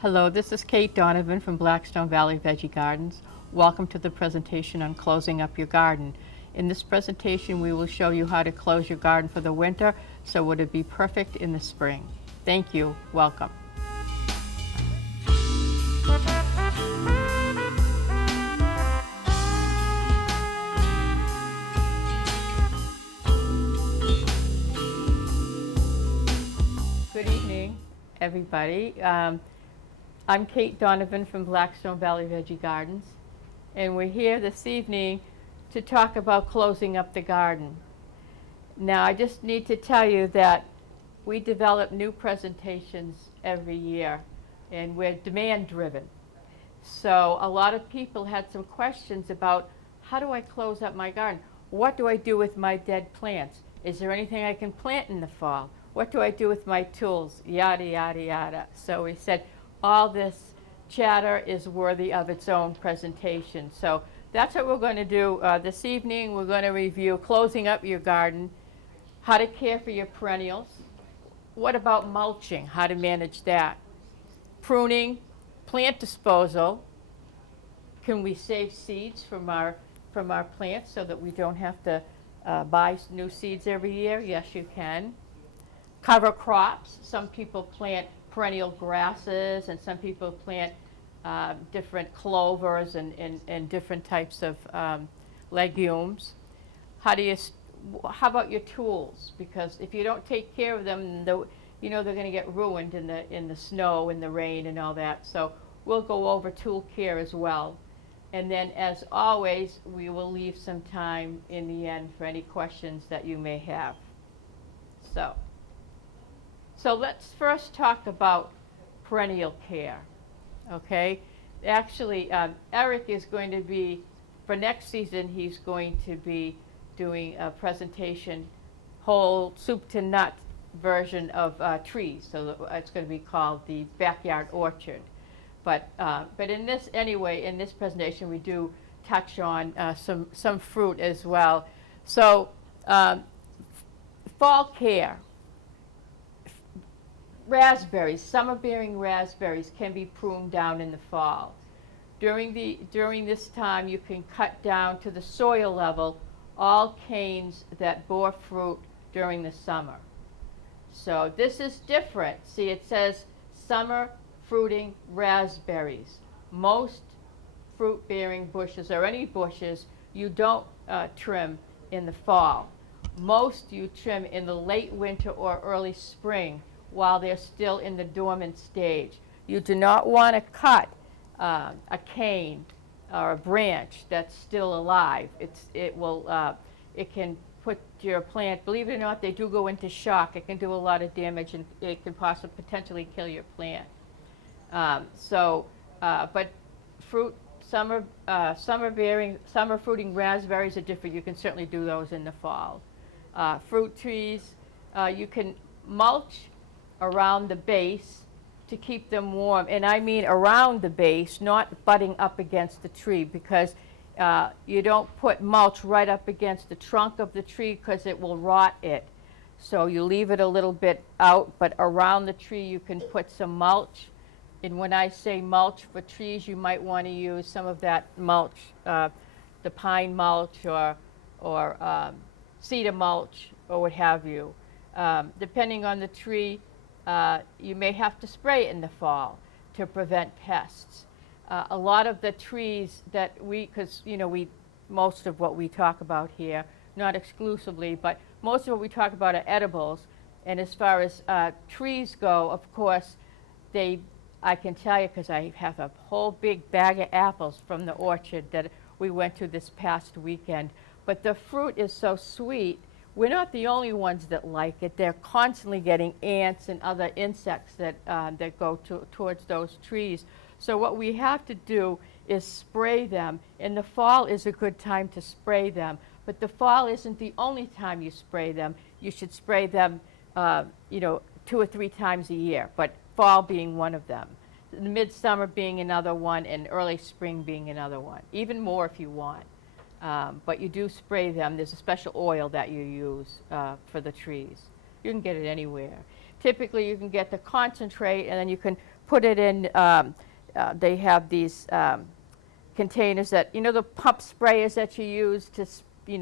Hello, this is Kate Donovan from Blackstone Veggie Gardens. Welcome to the presentation on closing up your garden. In this presentation, we will show you how to close your garden for the winter so it would be perfect in the spring. Thank you. Welcome. Good evening, everybody. I'm Kate Donovan from Blackstone Veggie Gardens, and we're here this evening to talk about closing up the garden. Now, I just need to tell you that we develop new presentations every year, and we're demand-driven. So a lot of people had some questions about, how do I close up my garden? What do I do with my dead plants? Is there anything I can plant in the fall? What do I do with my tools? Yada, yada, yada. So we said, all this chatter is worthy of its own presentation. So that's what we're going to do this evening. We're going to review closing up your garden, how to care for your perennials. What about mulching? How to manage that? Pruning, plant disposal. Can we save seeds from our plants so that we don't have to buy new seeds every year? Yes, you can. Cover crops. Some people plant perennial grasses, and some people plant different clovers and different types of legumes. How about your tools? Because if you don't take care of them, they're going to get ruined in the snow and the rain and all that. So we'll go over tool care as well. And then, as always, we will leave some time in the end for any questions that you may have. So let's first talk about perennial care, okay? Actually, Eric is going to be, for next season, he's going to be doing a presentation, whole soup to nut version of trees. So it's going to be called the Backyard Orchard. But in this presentation, we do touch on some fruit as well. So fall care. Raspberries, summer-bearing raspberries can be pruned down in the fall. During this time, you can cut down to the soil level all canes that bore fruit during the summer. So this is different. See, it says summer fruiting raspberries. Most fruit-bearing bushes, or any bushes, you don't trim in the fall. Most you trim in the late winter or early spring, while they're still in the dormant stage. You do not want to cut a cane or a branch that's still alive. It can put your plant, believe it or not, they do go into shock. It can do a lot of damage, and it can potentially kill your plant. But summer fruiting raspberries are different. You can certainly do those in the fall. Fruit trees, you can mulch around the base to keep them warm. And I mean around the base, not butting up against the tree, because you don't put mulch right up against the trunk of the tree because it will rot it. So you leave it a little bit out, but around the tree you can put some mulch. And when I say mulch for trees, you might want to use some of that mulch, the pine mulch or cedar mulch or what have you. Depending on the tree, you may have to spray it in the fall to prevent pests. A lot of the trees that most of what we talk about here, not exclusively, but most of what we talk about are edibles. And as far as trees go, of course, I can tell you, because I have a whole big bag of apples from the orchard that we went to this past weekend. But the fruit is so sweet. We're not the only ones that like it. They're constantly getting ants and other insects that go towards those trees. So what we have to do is spray them. And the fall is a good time to spray them. But the fall isn't the only time you spray them. You should spray them, 2 or 3 times a year, but fall being one of them. Midsummer being another one, and early spring being another one. Even more if you want. But you do spray them. There's a special oil that you use for the trees. You can get it anywhere. Typically, you can get the concentrate, and then you can put it in, they have these containers that, you know, the pump sprayers that you use to,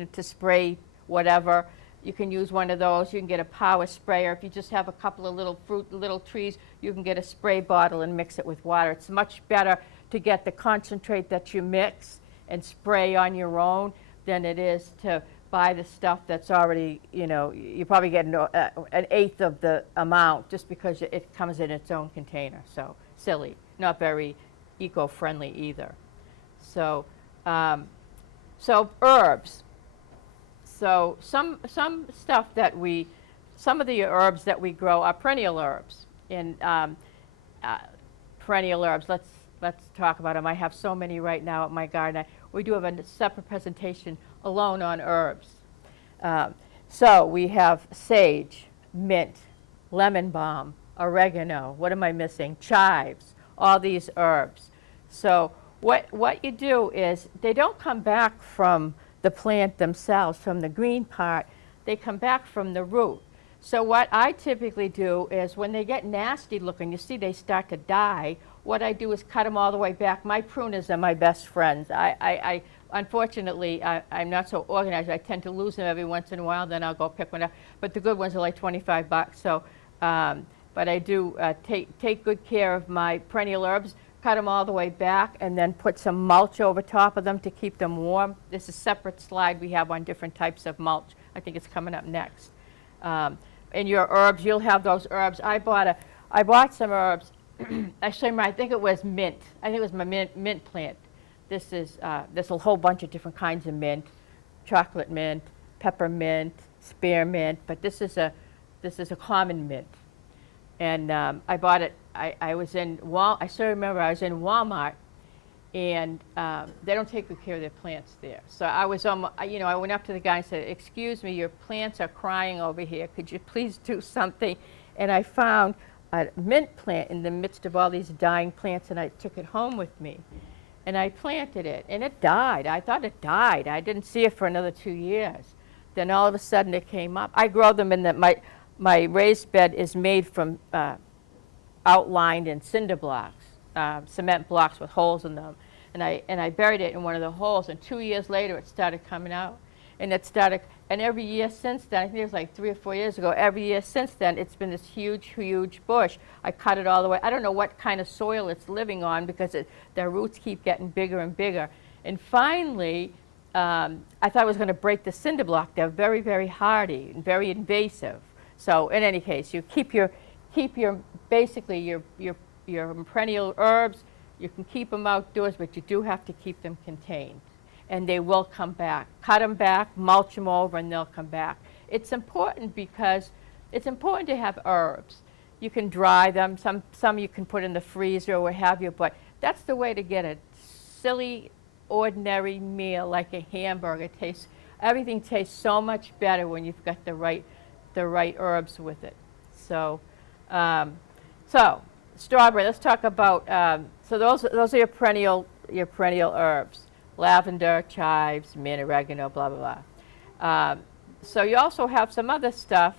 to spray whatever. You can use one of those. You can get a power sprayer. If you just have a couple of little trees, you can get a spray bottle and mix it with water. It's much better to get the concentrate that you mix and spray on your own than it is to buy the stuff that's already, you probably get an eighth of the amount just because it comes in its own container. So silly, not very eco-friendly either. So, so herbs. So some stuff that some of the herbs that we grow are perennial herbs. And perennial herbs, let's talk about them. I have so many right now at my garden. We do have a separate presentation alone on herbs. So we have sage, mint, lemon balm, oregano. What am I missing? Chives, all these herbs. So what you do is they don't come back from the plant themselves, from the green part. They come back from the root. So what I typically do is when they get nasty looking, you see they start to die, what I do is cut them all the way back. My pruners are my best friends. Unfortunately, I'm not so organized. I tend to lose them every once in a while, then I'll go pick one up. But the good ones are like 25 bucks. So, but I do take good care of my perennial herbs, cut them all the way back, and then put some mulch over top of them to keep them warm. This is a separate slide we have on different types of mulch. I think it's coming up next. In your herbs, you'll have those herbs. I bought some herbs. Actually, I think it was mint. I think it was my mint plant. This is there's a whole bunch of different kinds of mint, chocolate mint, peppermint, spearmint, but this is a common mint. And I bought it. I was in I still remember I was in Walmart, and they don't take good care of their plants there. So I was I went up to the guy and said, "Excuse me, your plants are crying over here. Could you please do something?" And I found a mint plant in the midst of all these dying plants, and I took it home with me. And I planted it, and it died. I thought it died. I didn't see it for another 2 years. Then all of a sudden it came up. I grow them in my raised bed is made from outlined in cinder blocks, cement blocks with holes in them. And I buried it in one of the holes, and 2 years later it started coming out. And every year since then, I think it was like 3 or 4 years ago, every year since then, it's been this huge, huge bush. I cut it all the way. I don't know what kind of soil it's living on because their roots keep getting bigger and bigger. And finally, I thought I was going to break the cinder block. They're very, very hardy and very invasive. So in any case, you keep your basically your perennial herbs. You can keep them outdoors, but you do have to keep them contained. And they will come back. Cut them back, mulch them over, and they'll come back. It's important because it's important to have herbs. You can dry them. Some you can put in the freezer or what have you, but that's the way to get a silly, ordinary meal like a hamburger. Everything tastes so much better when you've got the right herbs with it. So, strawberry. Let's talk about. So those are your perennial herbs. Lavender, chives, mint, oregano, blah, blah, blah. So you also have some other stuff.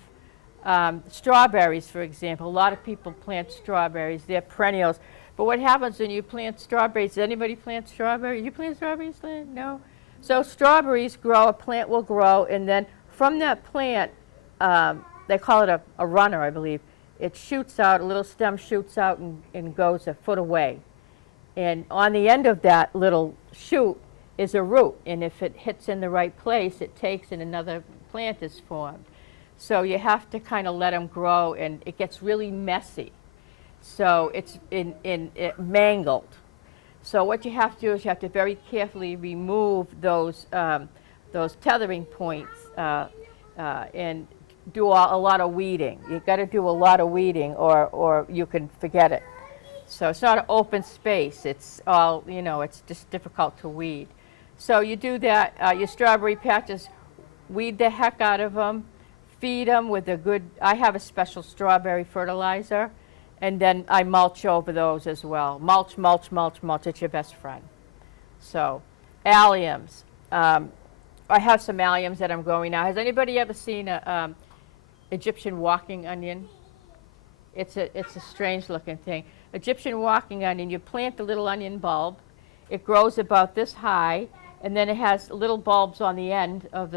Strawberries, for example. A lot of people plant strawberries. They're perennials. But what happens when you plant strawberries? Does anybody plant strawberries? You plant strawberries, Lynn? No? So strawberries grow, a plant will grow, and then from that plant, they call it a runner, I believe. It shoots out, a little stem shoots out and goes a foot away. And on the end of that little shoot is a root, and if it hits in the right place, it takes and another plant is formed. So you have to kind of let them grow, and it gets really messy. So it's mangled. So what you have to do is you have to very carefully remove those tethering points and do a lot of weeding. You've got to do a lot of weeding, or you can forget it. So it's not an open space. It's all, it's just difficult to weed. So you do that. Your strawberry patches, weed the heck out of them, feed them with I have a special strawberry fertilizer, and then I mulch over those as well. Mulch, mulch, mulch, mulch. It's your best friend. So alliums. I have some alliums that I'm growing now. Has anybody ever seen a Egyptian walking onion? It's a strange looking thing. Egyptian walking onion, you plant the little onion bulb. It grows about this high, and then it has little bulbs on the end of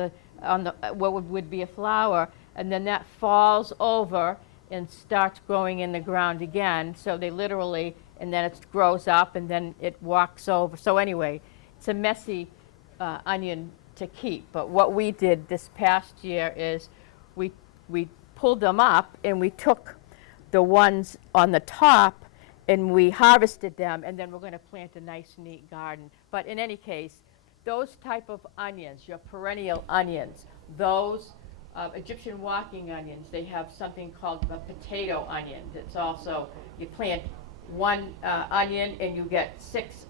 what would be a flower, and then that falls over and starts growing in the ground again. So they literally, and then it grows up, and then it walks over. So anyway, it's a messy onion to keep. But what we did this past year is we pulled them up, and we took the ones on the top, and we harvested them, and then we're going to plant a nice, neat garden. But in any case, those type of onions, your perennial onions, those Egyptian walking onions, they have something called a potato onion. It's also, you plant one onion and you get 6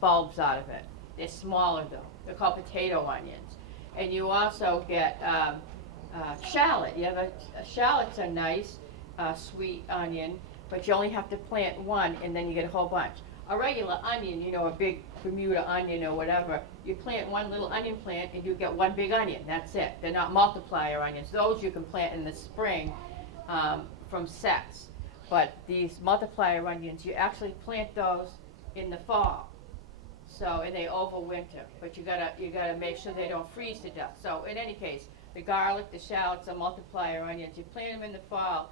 bulbs out of it. They're smaller though. They're called potato onions. And you also get shallot. You have shallots are nice, sweet onion, but you only have to plant one, and then you get a whole bunch. A regular onion, a big Bermuda onion or whatever, you plant one little onion plant and you get one big onion. That's it. They're not multiplier onions. Those you can plant in the spring from sets. But these multiplier onions, you actually plant those in the fall. So, and they overwinter. But you gotta make sure they don't freeze to death. So in any case, the garlic, the shallots, the multiplier onions, you plant them in the fall.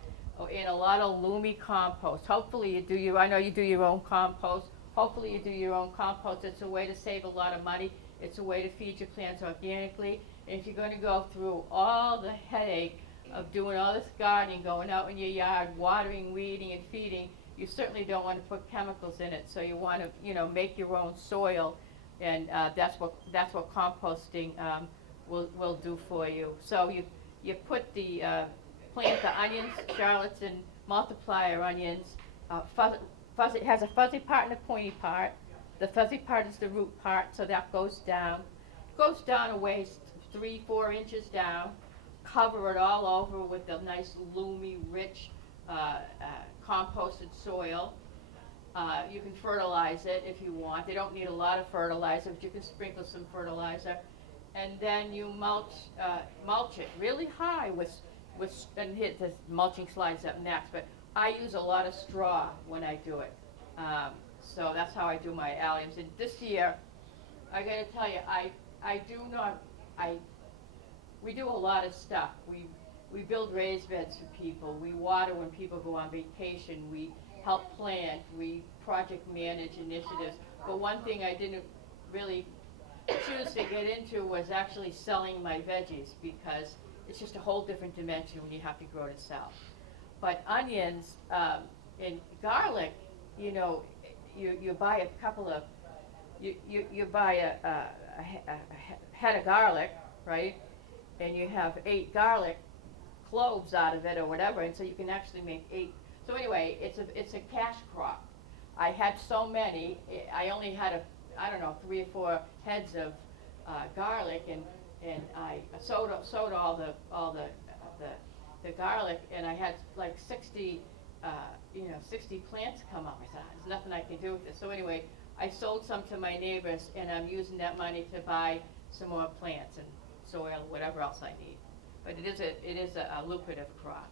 In a lot of loomy compost. Hopefully you do I know you do your own compost. Hopefully you do your own compost. It's a way to save a lot of money. It's a way to feed your plants organically. And if you're going to go through all the headache of doing all this gardening, going out in your yard, watering, weeding, and feeding, you certainly don't want to put chemicals in it. So you want to, make your own soil, and that's what composting will do for you. So you put the plant the onions, shallots, and multiplier onions. It has a fuzzy part and a pointy part. The fuzzy part is the root part, so that goes down. It goes down a ways, 3-4 inches down. Cover it all over with a nice, loomy, rich, composted soil. You can fertilize it if you want. They don't need a lot of fertilizer, but you can sprinkle some fertilizer. And then you mulch it really high and hit the mulching slides up next, but I use a lot of straw when I do it. So that's how I do my alliums. And this year, I gotta tell you, we do a lot of stuff. We build raised beds for people. We water when people go on vacation. We help plant. We project manage initiatives. But one thing I didn't really choose to get into was actually selling my veggies, because it's just a whole different dimension when you have to grow to sell. But onions and garlic, you buy a couple of, you buy a head of garlic, right? And you have 8 garlic cloves out of it or whatever, and so you can actually make 8. So anyway, it's a cash crop. I had so many, I only had 3 or 4 heads of garlic, and I sowed all the garlic, and I had like 60 plants come up. I thought, there's nothing I can do with this. So anyway, I sold some to my neighbors, and I'm using that money to buy some more plants and soil, whatever else I need. But it is a lucrative crop.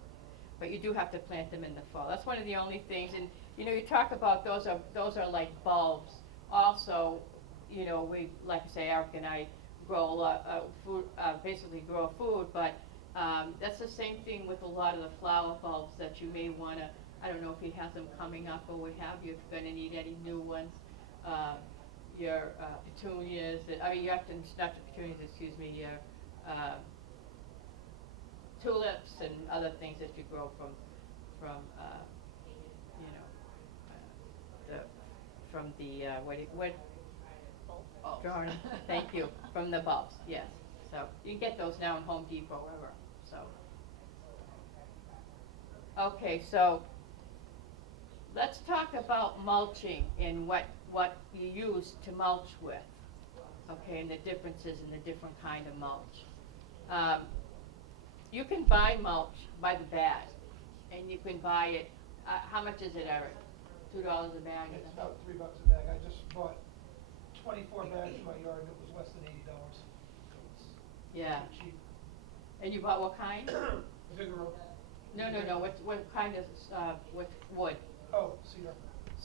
But you do have to plant them in the fall. That's one of the only things. And you talk about those are like bulbs. Also, we, like I say, Eric and I grow a lot of food, basically grow food, but that's the same thing with a lot of the flower bulbs that you may want to, I don't know if you have them coming up or what have you, if you're going to need any new ones. Your petunias, you have to, not the petunias, excuse me, your tulips and other things that you grow from Jordan, thank you, from the bulbs, yes. So you can get those now in Home Depot, wherever. So, okay, so let's talk about mulching and what you use to mulch with. Okay, and the differences in the different kind of mulch. You can buy mulch by the bag, and you can buy it. How much is it, Eric? $2 a bag? It's about $3 a bag. I just bought 24 bags in my yard, and it was less than $80. So it's cheap. And you bought what kind? Vigoro. No. What kind of with wood? Oh, cedar.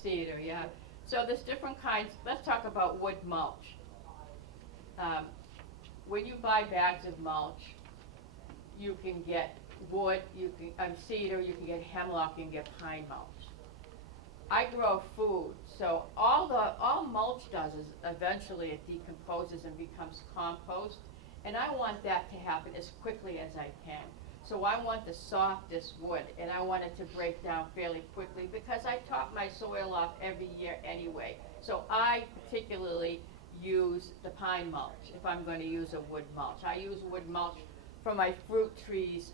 Cedar, yeah. So there's different kinds. Let's talk about wood mulch. Um, when you buy bags of mulch, you can get wood, cedar, you can get hemlock, you can get pine mulch. I grow food, so all mulch does is eventually it decomposes and becomes compost, and I want that to happen as quickly as I can. So I want the softest wood, and I want it to break down fairly quickly because I top my soil off every year anyway. So I particularly use the pine mulch if I'm going to use a wood mulch. I use wood mulch for my fruit trees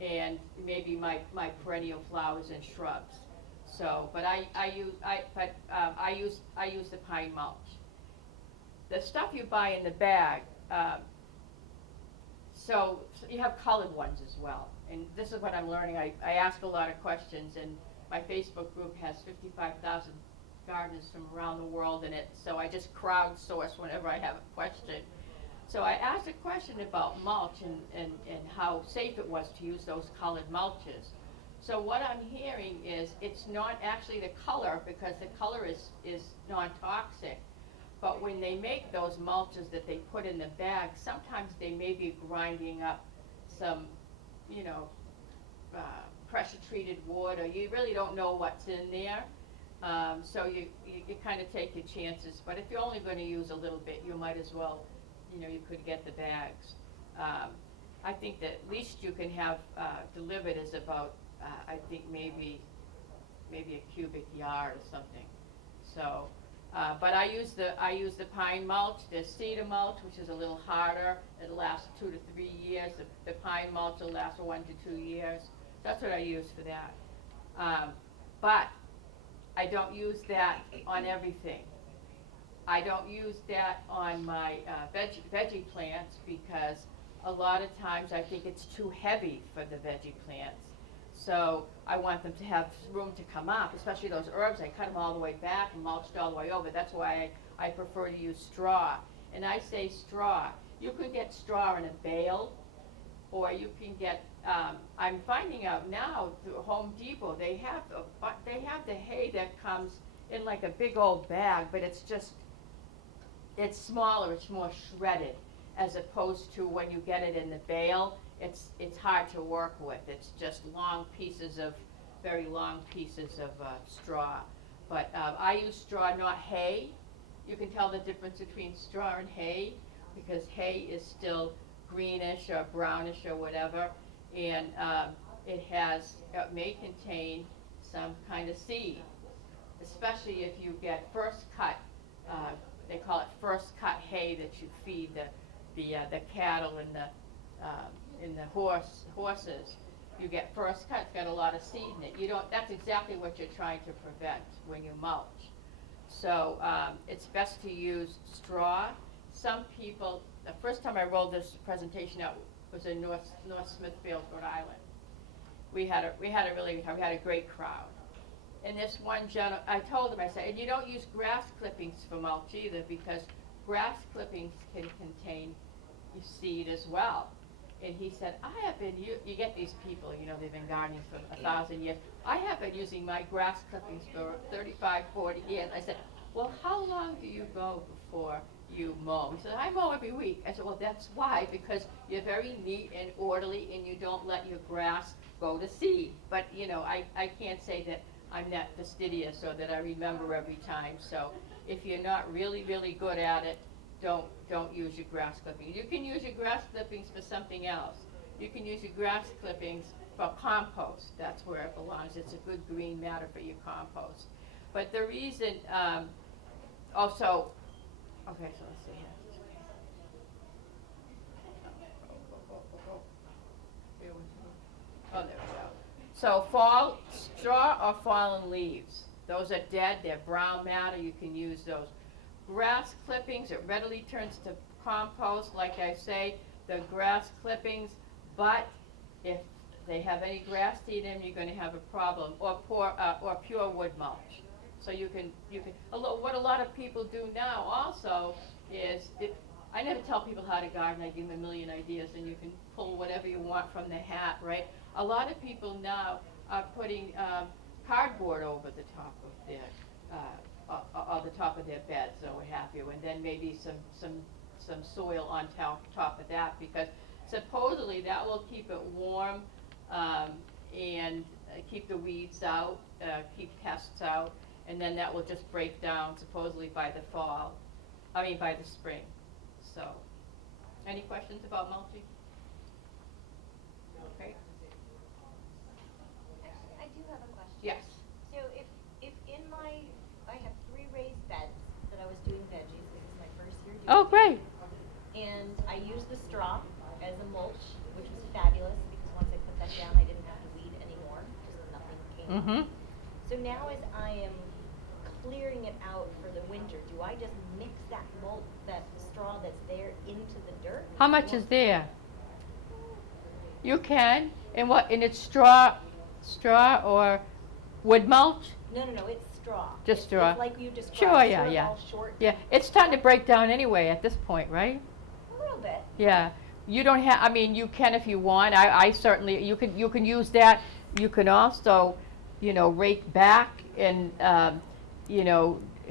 and maybe my perennial flowers and shrubs. So, but I use the pine mulch. The stuff you buy in the bag, so you have colored ones as well. And this is what I'm learning. I ask a lot of questions, and my Facebook group has 55,000 gardeners from around the world in it. So I just crowdsource whenever I have a question. So I asked a question about mulch and how safe it was to use those colored mulches. So what I'm hearing is it's not actually the color, because the color is non-toxic. But when they make those mulches that they put in the bag, sometimes they may be grinding up some, pressure-treated wood, or you really don't know what's in there. So you kind of take your chances. But if you're only going to use a little bit, you might as well, you could get the bags. I think that least you can have delivered is about, I think maybe a cubic yard or something. So. But I use the pine mulch. There's cedar mulch, which is a little harder. It lasts 2 to 3 years. The pine mulch will last 1 to 2 years. That's what I use for that. But I don't use that on everything. I don't use that on my veggie plants because a lot of times I think it's too heavy for the veggie plants. So I want them to have room to come up, especially those herbs. I cut them all the way back and mulched all the way over. That's why I prefer to use straw. And I say straw. You could get straw in a bale, or you can get, I'm finding out now through Home Depot, they have the hay that comes in like a big old bag, but it's smaller, it's more shredded, as opposed to when you get it in the bale. It's hard to work with. It's just very long pieces of straw. But I use straw, not hay. You can tell the difference between straw and hay because hay is still greenish or brownish or whatever, and it may contain some kind of seed, especially if you get first cut. They call it first cut hay that you feed the cattle and the horses. You get first cut, it's got a lot of seed in it. That's exactly what you're trying to prevent when you mulch. So it's best to use straw. Some people, the first time I rolled this presentation out was in North Smithfield, Rhode Island. We had a great crowd. And this one gentleman, I told him, I said, and you don't use grass clippings for mulch either, because grass clippings can contain seed as well. And he said, you get these people, they've been gardening for 1,000 years. I have been using my grass clippings for 35, 40 years. I said, well, how long do you go before you mow? He said, I mow every week. I said, well, that's why, because you're very neat and orderly and you don't let your grass go to seed. But, I can't say that I'm that fastidious or that I remember every time. So if you're not really, really good at it, don't use your grass clippings. You can use your grass clippings for something else. You can use your grass clippings for compost. That's where it belongs. It's a good green matter for your compost. But the reason, also, okay, so let's see here. Oh, there we go. So fall, straw or fallen leaves. Those are dead, they're brown matter, you can use those. Grass clippings, it readily turns to compost, like I say, the grass clippings, but if they have any grass seed in them, you're going to have a problem, or pure wood mulch. So you can, what a lot of people do now also is, I never tell people how to garden, I give them a million ideas, and you can pull whatever you want from the hat, right? A lot of people now are putting cardboard over the top of their, on the top of their beds or what have you, and then maybe some soil on top of that, because supposedly that will keep it warm, and keep the weeds out, keep pests out, and then that will just break down supposedly by the fall, by the spring. So, any questions about mulching? Okay. Actually, I do have a question. Yes. So if in I have 3 raised beds that I was doing veggies, this is my first year doing Oh, it. great. And I used the straw as a mulch, which was fabulous, because once I put that down, I didn't have to weed anymore, just nothing came up. Mm-hmm. So now as I am clearing it out for the winter, do I just mix that that straw that's there into the dirt? How much is there? You can. And it's straw or wood mulch? No, it's straw. Just straw. It's like you described. Sure, yeah, sort of yeah. all short. Yeah, it's starting to break down anyway at this point, right? A little bit. Yeah. You don't have, you can if you want. I certainly, you can use that. You can also, rake back and,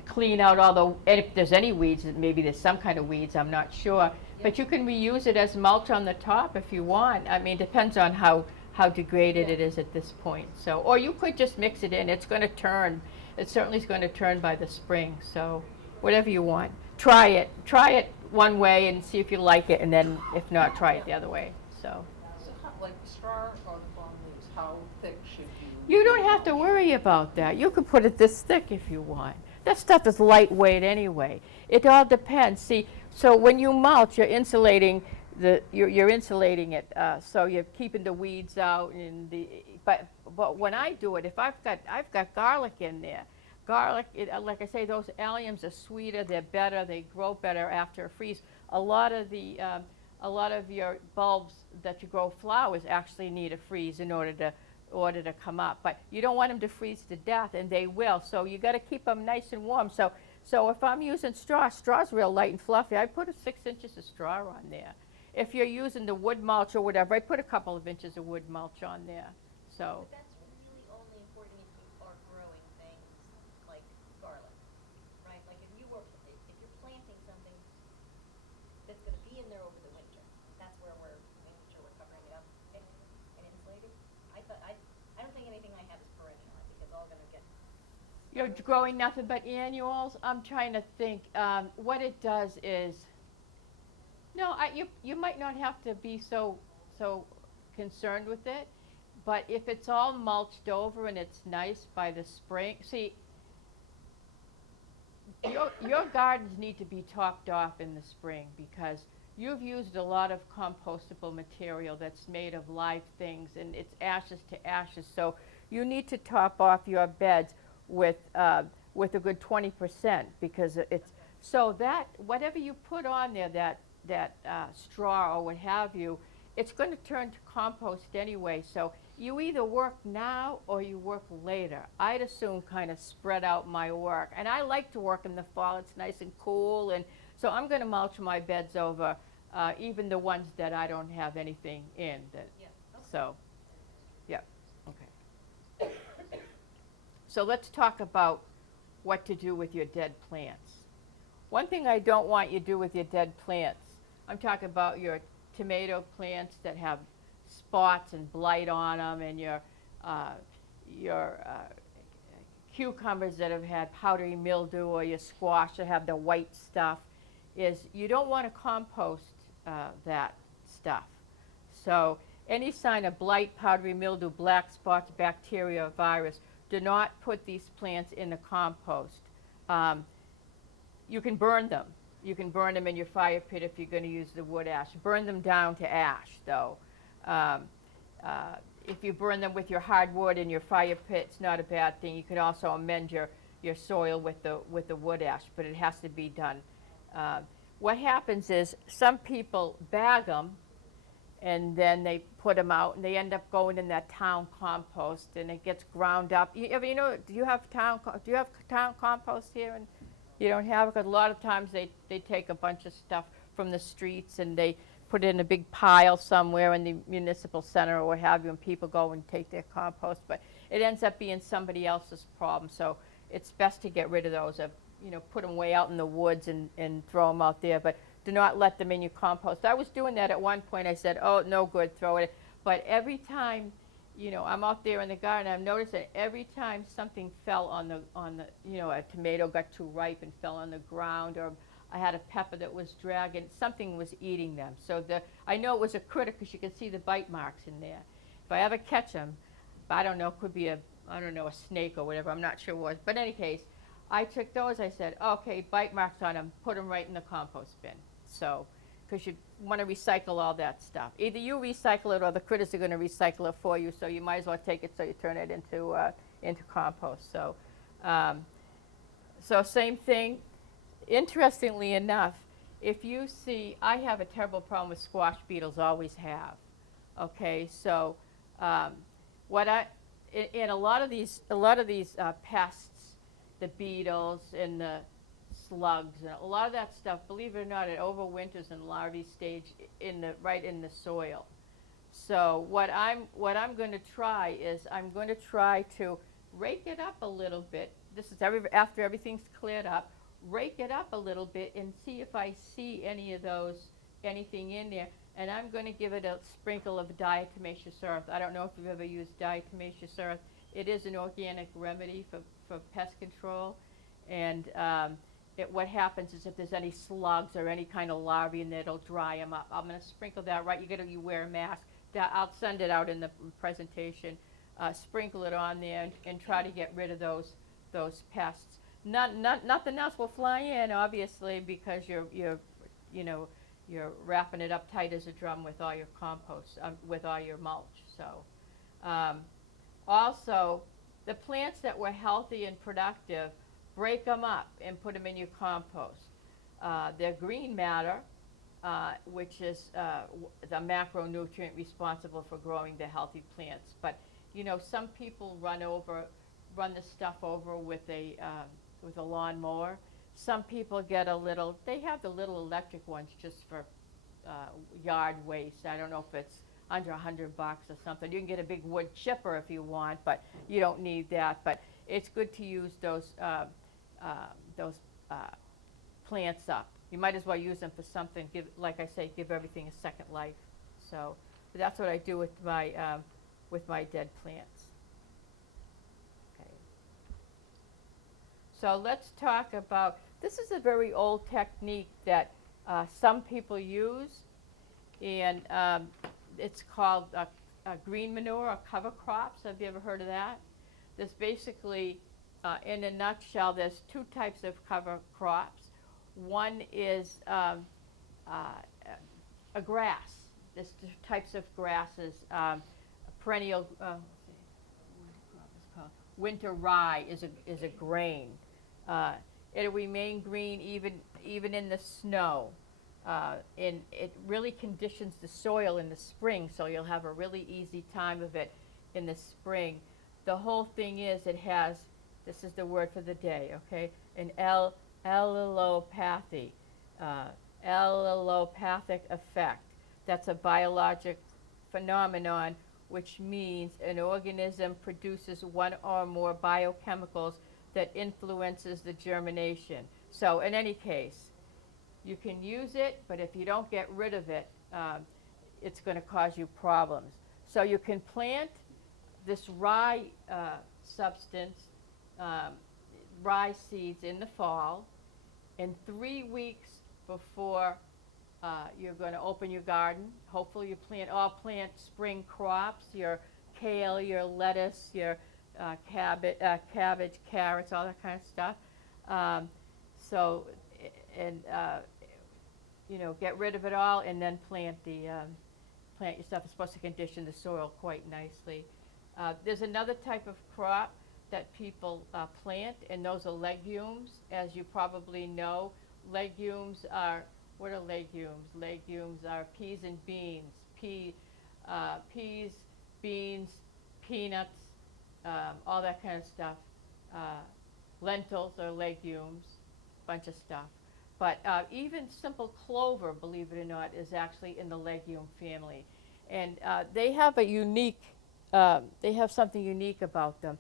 clean out all the, and if there's any weeds, maybe there's some kind of weeds, I'm not sure. But you can reuse it as mulch on the top if you want. Depends on how degraded it is at this point. So, or you could just mix it in. It's going to turn. It certainly is going to turn by the spring. So, whatever you want. Try it. Try it one way and see if you like it, and then if not, try it the other way. So. So like the straw or the palm leaves, how thick should you? You don't have to worry about that. You can put it this thick if you want. That stuff is lightweight anyway. It all depends. See, so when you mulch, you're insulating you're insulating it, so you're keeping the weeds out. But when I do it, if I've got garlic in there, garlic, like I say, those alliums are sweeter. They're better. They grow better after a freeze. A lot of your bulbs that you grow flowers actually need a freeze in order to come up. But you don't want them to freeze to death, and they will. So you got to keep them nice and warm. So if I'm using straw's real light and fluffy. I put 6 inches of straw on there. If you're using the wood mulch or whatever, I put a couple of inches of wood mulch on there. So. But that's really only important if you are growing things like garlic, right? Like if you're planting something that's going to be in there over the winter, that's where we're making sure we're covering it up and insulating. I don't think anything I have is perennial. I think it's all going to get. You're growing nothing but annuals? I'm trying to think. What it does is, no, you might not have to be so concerned with it, but if it's all mulched over and it's nice by the spring, see, your gardens need to be topped off in the spring because you've used a lot of compostable material that's made of live things, and it's ashes to ashes. So you need to top off your beds with a good 20% because it's so that whatever you put on there, that straw or what have you, it's going to turn to compost anyway. So you either work now or you work later. I'd assume kind of spread out my work. And I like to work in the fall. It's nice and cool. And so I'm going to mulch my beds over, even the ones that I don't have anything in. So, yeah, okay. So let's talk about what to do with your dead plants. One thing I don't want you to do with your dead plants, I'm talking about your tomato plants that have spots and blight on them, and your cucumbers that have had powdery mildew, or your squash that have the white stuff, is you don't want to compost that stuff. So any sign of blight, powdery mildew, black spots, bacteria, virus, do not put these plants in the compost. You can burn them. You can burn them in your fire pit if you're going to use the wood ash. Burn them down to ash, though. If you burn them with your hardwood in your fire pit, it's not a bad thing. You can also amend your soil with the wood ash, but it has to be done. What happens is some people bag them, and then they put them out, and they end up going in that town compost, and it gets ground up. Do you have town compost here? And you don't have it? Because a lot of times they take a bunch of stuff from the streets and they put it in a big pile somewhere in the municipal center or what have you, and people go and take their compost. But it ends up being somebody else's problem. So it's best to get rid of those. Put them way out in the woods and throw them out there, but do not let them in your compost. I was doing that at one point. I said, oh, no good, throw it. But every time, I'm out there in the garden, I've noticed that every time something fell on the, a tomato got too ripe and fell on the ground, or I had a pepper that was dragging, something was eating them. So I know it was a critter because you can see the bite marks in there. If I ever catch them, I don't know, it could be a snake or whatever, I'm not sure what. But in any case, I took those, I said, okay, bite marks on them, put them right in the compost bin. So, because you want to recycle all that stuff. Either you recycle it or the critters are going to recycle it for you, so you might as well take it so you turn it into compost. So, same thing. Interestingly enough, if you see, I have a terrible problem with squash beetles, always have. Okay, so in a lot of these pests, the beetles and the slugs and a lot of that stuff, believe it or not, it overwinters in larvae stage right in the soil. So what I'm going to try is I'm going to try to rake it up a little bit. This is after everything's cleared up. Rake it up a little bit and see if I see anything in there. And I'm going to give it a sprinkle of diatomaceous earth. I don't know if you've ever used diatomaceous earth. It is an organic remedy for pest control. And what happens is if there's any slugs or any kind of larvae in there, it'll dry them up. I'm going to sprinkle that right. You wear a mask. I'll send it out in the presentation. Sprinkle it on there and try to get rid of those pests. Nothing else will fly in, obviously, because you're wrapping it up tight as a drum with all your compost, with all your mulch. So, also, the plants that were healthy and productive, break them up and put them in your compost. They're green matter, which is the macronutrient responsible for growing the healthy plants. But some people run the stuff over with a lawnmower. Some people get they have the little electric ones just for yard waste. I don't know if it's under $100 or something. You can get a big wood chipper if you want, but you don't need that. But it's good to use those plants up. You might as well use them for something. Like I say, give everything a second life. So that's what I do with my dead plants. Okay. So let's talk about. This is a very old technique that some people use, and it's called green manure or cover crops. Have you ever heard of that? There's basically, in a nutshell, there's two types of cover crops. One is a grass. There's two types of grasses. Perennial, winter rye is a grain. It'll remain green even in the snow. And it really conditions the soil in the spring, so you'll have a really easy time of it in the spring. The whole thing is this is the word for the day, okay? An allelopathy, allelopathic effect. That's a biologic phenomenon, which means an organism produces one or more biochemicals that influences the germination. So in any case, you can use it, but if you don't get rid of it, it's going to cause you problems. So you can plant this rye substance, rye seeds in the fall, and 3 weeks before you're going to open your garden. Hopefully you plant spring crops, your kale, your lettuce, your cabbage, carrots, all that kind of stuff. Get rid of it all and then plant your stuff. It's supposed to condition the soil quite nicely. There's another type of crop that people plant, and those are legumes. As you probably know, legumes are, what are legumes? Legumes are peas and beans. Peas, beans, peanuts, all that kind of stuff. Lentils are legumes, bunch of stuff. But even simple clover, believe it or not, is actually in the legume family. And they have a unique they have something unique about them.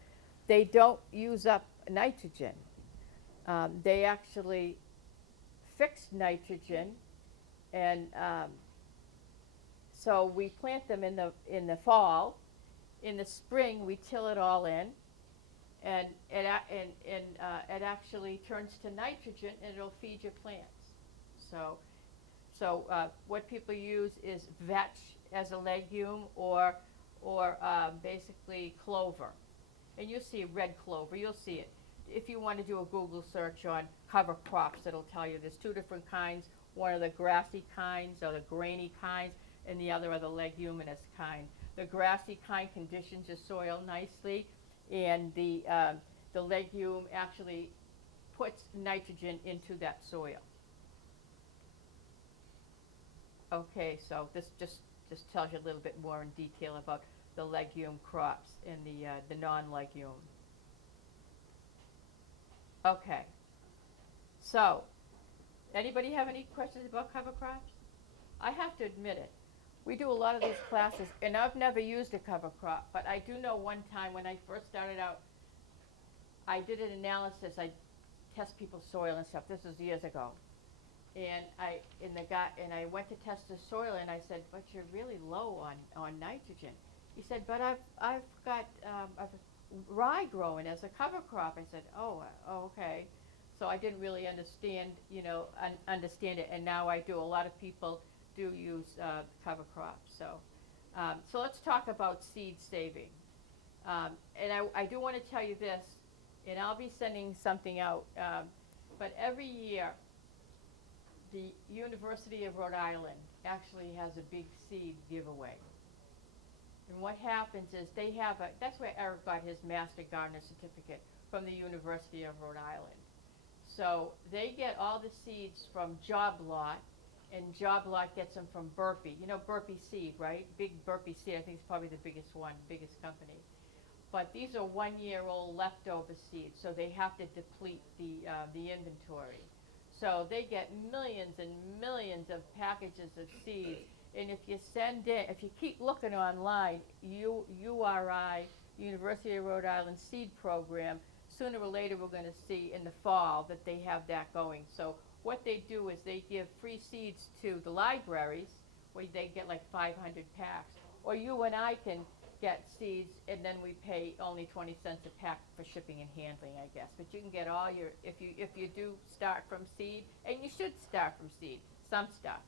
They don't use up nitrogen. They actually fix nitrogen, and so we plant them in the fall. In the spring, we till it all in, and it actually turns to nitrogen, and it'll feed your plants. So what people use is vetch as a legume, or basically clover. And you'll see red clover, you'll see it. If you want to do a Google search on cover crops, it'll tell you there's two different kinds. One are the grassy kinds, or the grainy kinds, and the other are the leguminous kind. The grassy kind conditions your soil nicely, and the legume actually puts nitrogen into that soil. Okay, so this just tells you a little bit more in detail about the legume crops and the non-legume. Okay, so anybody have any questions about cover crops? I have to admit it. We do a lot of these classes, and I've never used a cover crop, but I do know one time when I first started out, I did an analysis. I test people's soil and stuff. This was years ago. And I went to test the soil, and I said, "But you're really low on nitrogen." He said, "But I've got rye growing as a cover crop." I said, "Oh, okay." So I didn't really understand it, and now I do. A lot of people do use cover crops. So let's talk about seed saving. And I do want to tell you this, and I'll be sending something out. But every year, the University of Rhode Island actually has a big seed giveaway. And what happens is they have that's where Eric got his Master Gardener certificate, from the University of Rhode Island. So they get all the seeds from Job Lot, and Job Lot gets them from Burpee. You know Burpee Seed, right? Big Burpee Seed, I think it's probably the biggest company. But these are 1-year-old leftover seeds, so they have to deplete the inventory. So they get millions and millions of packages of seeds. And if you keep looking online, URI, University of Rhode Island Seed Program, sooner or later we're going to see in the fall that they have that going. So what they do is they give free seeds to the libraries, where they get like 500 packs. Or you and I can get seeds, and then we pay only 20 cents a pack for shipping and handling, I guess. But you can get all your, if you do start from seed, and you should start from seed, some stuff.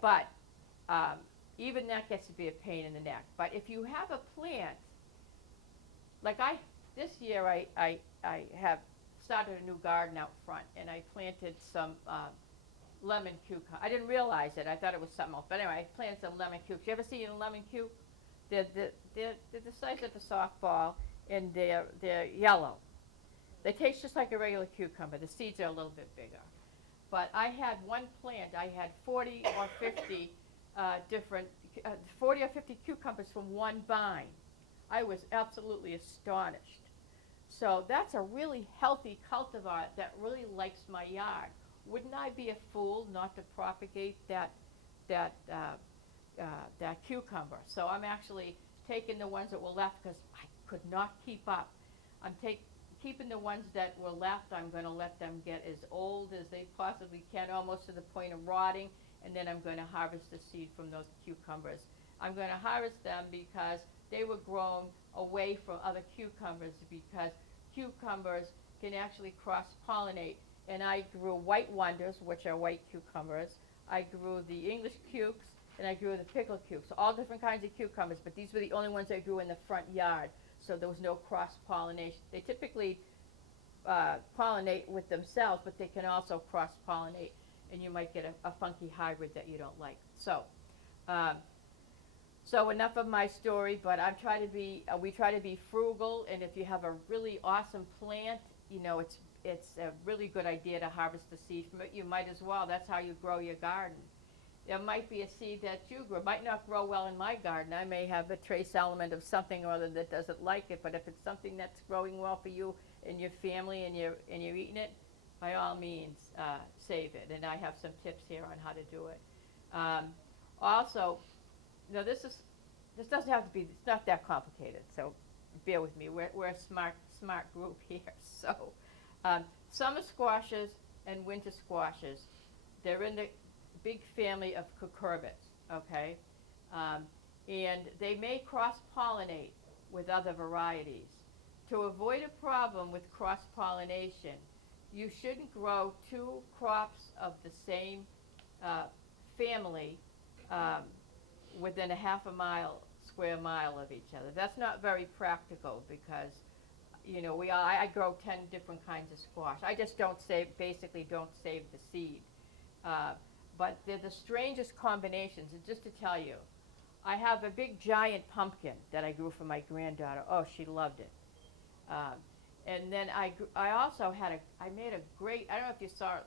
But even that gets to be a pain in the neck. But if you have a plant, like this year I have started a new garden out front, and I planted some lemon cucumber. I didn't realize it. I thought it was something else. But anyway, I planted some lemon cubes. You ever seen a lemon cube? They're the size of a softball, and they're yellow. They taste just like a regular cucumber. The seeds are a little bit bigger. But I had one plant. I had 40 or 50 40 or 50 cucumbers from one vine. I was absolutely astonished. So that's a really healthy cultivar that really likes my yard. Wouldn't I be a fool not to propagate that cucumber? So I'm actually taking the ones that were left, because I could not keep up. I'm keeping the ones that were left. I'm going to let them get as old as they possibly can, almost to the point of rotting, and then I'm going to harvest the seed from those cucumbers. I'm going to harvest them because they were grown away from other cucumbers, because cucumbers can actually cross-pollinate. And I grew white wonders, which are white cucumbers. I grew the English cukes, and I grew the pickled cukes, all different kinds of cucumbers, but these were the only ones I grew in the front yard, so there was no cross-pollination. They typically pollinate with themselves, but they can also cross-pollinate, and you might get a funky hybrid that you don't like. So enough of my story, but we try to be frugal, and if you have a really awesome plant, it's a really good idea to harvest the seed from it. You might as well. That's how you grow your garden. There might be a seed that you grow. It might not grow well in my garden. I may have a trace element of something or other that doesn't like it, but if it's something that's growing well for you and your family, and you're eating it, by all means, save it. And I have some tips here on how to do it. Also, this this doesn't have to be, it's not that complicated, so bear with me. We're a smart group here. So summer squashes and winter squashes, they're in the big family of cucurbits, okay? And they may cross-pollinate with other varieties. To avoid a problem with cross-pollination, you shouldn't grow two crops of the same family within a half a square mile of each other. That's not very practical because, you know, I grow 10 different kinds of squash. I just basically don't save the seed. But they're the strangest combinations. And just to tell you, I have a big giant pumpkin that I grew for my granddaughter. Oh, she loved it. And then I also made a great, I don't know if you saw it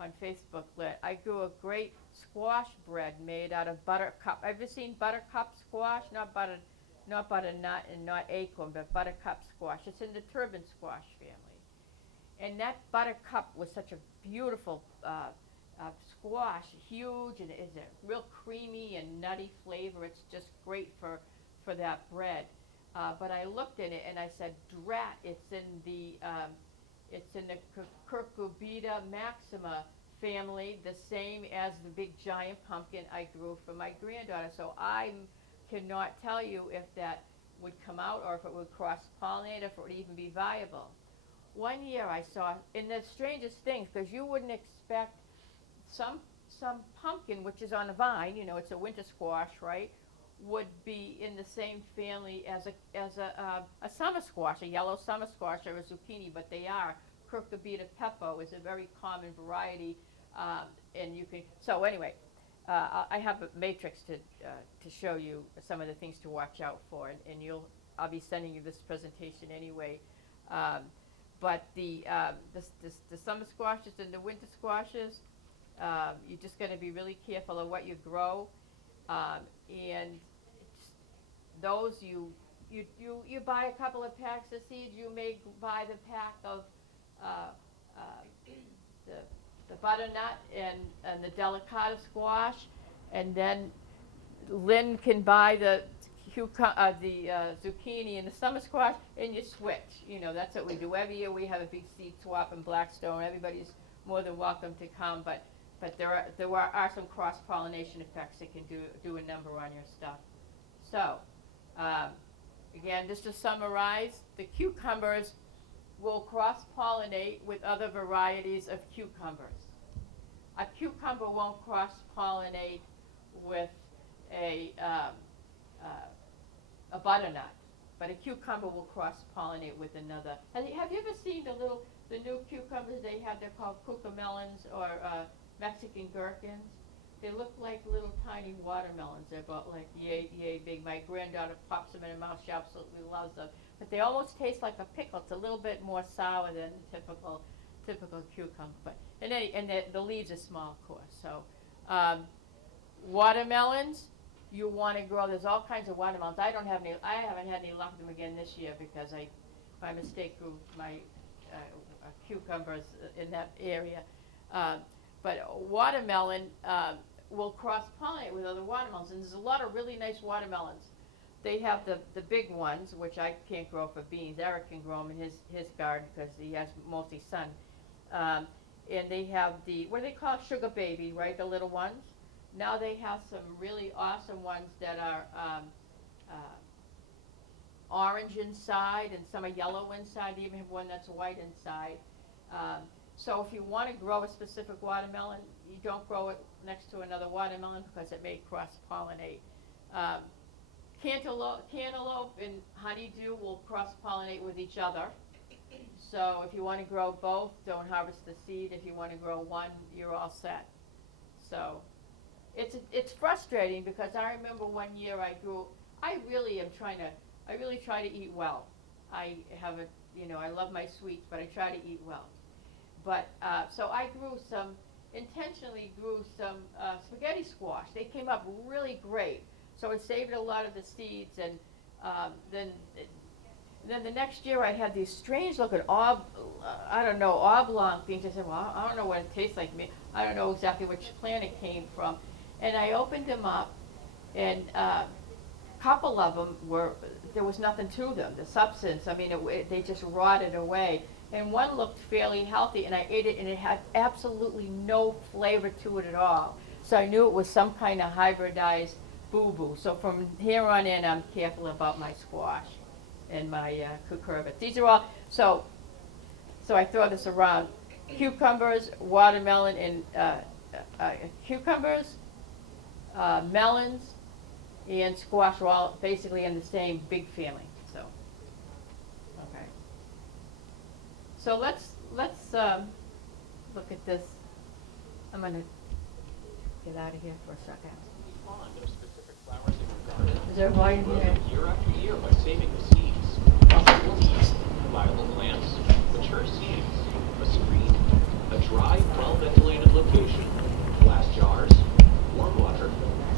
on Facebook, I grew a great squash bread made out of buttercup. Have you seen buttercup squash? Not butternut and not acorn, but buttercup squash. It's in the turban squash family. And that buttercup was such a beautiful squash, huge, and it's a real creamy and nutty flavor. It's just great for that bread. But I looked in it and I said, drat, it's in the Cucurbita maxima family, the same as the big giant pumpkin I grew for my granddaughter. So I cannot tell you if that would come out or if it would cross-pollinate, if it would even be viable. One year I saw, and the strangest things, because you wouldn't expect some pumpkin, which is on a vine, you know, it's a winter squash, right, would be in the same family as a summer squash, a yellow summer squash or a zucchini, but they are. Cucurbita pepo is a very common variety, and you can. So anyway, I have a matrix to show you some of the things to watch out for, and I'll be sending you this presentation anyway. But the summer squashes and the winter squashes, you're just going to be really careful of what you grow, and those you buy a couple of packs of seeds. You may buy the pack of the butternut and the delicata squash, and then Lynn can buy the zucchini and the summer squash, and you switch. You know, that's what we do every year. We have a big seed swap in Blackstone. Everybody's more than welcome to come, but there are some cross-pollination effects that can do a number on your stuff. So, again, just to summarize, the cucumbers will cross-pollinate with other varieties of cucumbers. A cucumber won't cross-pollinate with a butternut, but a cucumber will cross-pollinate with another. Have you ever seen the new cucumbers they have? They're called cucamelons or Mexican gherkins. They look like little tiny watermelons. They're about like yay big. My granddaughter pops them in her mouth. She absolutely loves them. But they almost taste like a pickle. It's a little bit more sour than the typical cucumber. But the leaves are small, of course. So watermelons, you want to grow. There's all kinds of watermelons. I haven't had any luck with them again this year because I, by mistake, grew my cucumbers in that area. But watermelon will cross-pollinate with other watermelons, and there's a lot of really nice watermelons. They have the big ones, which I can't grow for beans. Eric can grow them in his garden because he has mostly sun. And they have what do they call sugar baby, right, the little ones? Now they have some really awesome ones that are orange inside, and some are yellow inside. They even have one that's white inside. So if you want to grow a specific watermelon, you don't grow it next to another watermelon because it may cross-pollinate. Cantaloupe and honeydew will cross-pollinate with each other. So if you want to grow both, don't harvest the seed. If you want to grow one, you're all set. So it's frustrating because I remember one year I really try to eat well. I love my sweets, but I try to eat well. But, so I intentionally grew some spaghetti squash. They came up really great. So I saved a lot of the seeds, and then the next year I had these strange looking oblong things. I said, well, I don't know what it tastes like. I don't know exactly which plant it came from. And I opened them up, and couple of them there was nothing to them, the substance, I mean, they just rotted away. And one looked fairly healthy, and I ate it, and it had absolutely no flavor to it at all. So I knew it was some kind of hybridized boo-boo. So from here on in, I'm careful about my squash and my cucurbit. These are all, so I throw this around. Cucumbers, watermelon, and cucumbers, melons, and squash are all basically in the same big family. So, okay. So let's look at this. I'm gonna get out of here for a second. Fond of specific flowers in your garden. Is there volume Grow here? them year after year by saving the seeds. Seeds, viable plants, mature seeds, a screen, a dry, well-ventilated location, glass jars, warm water,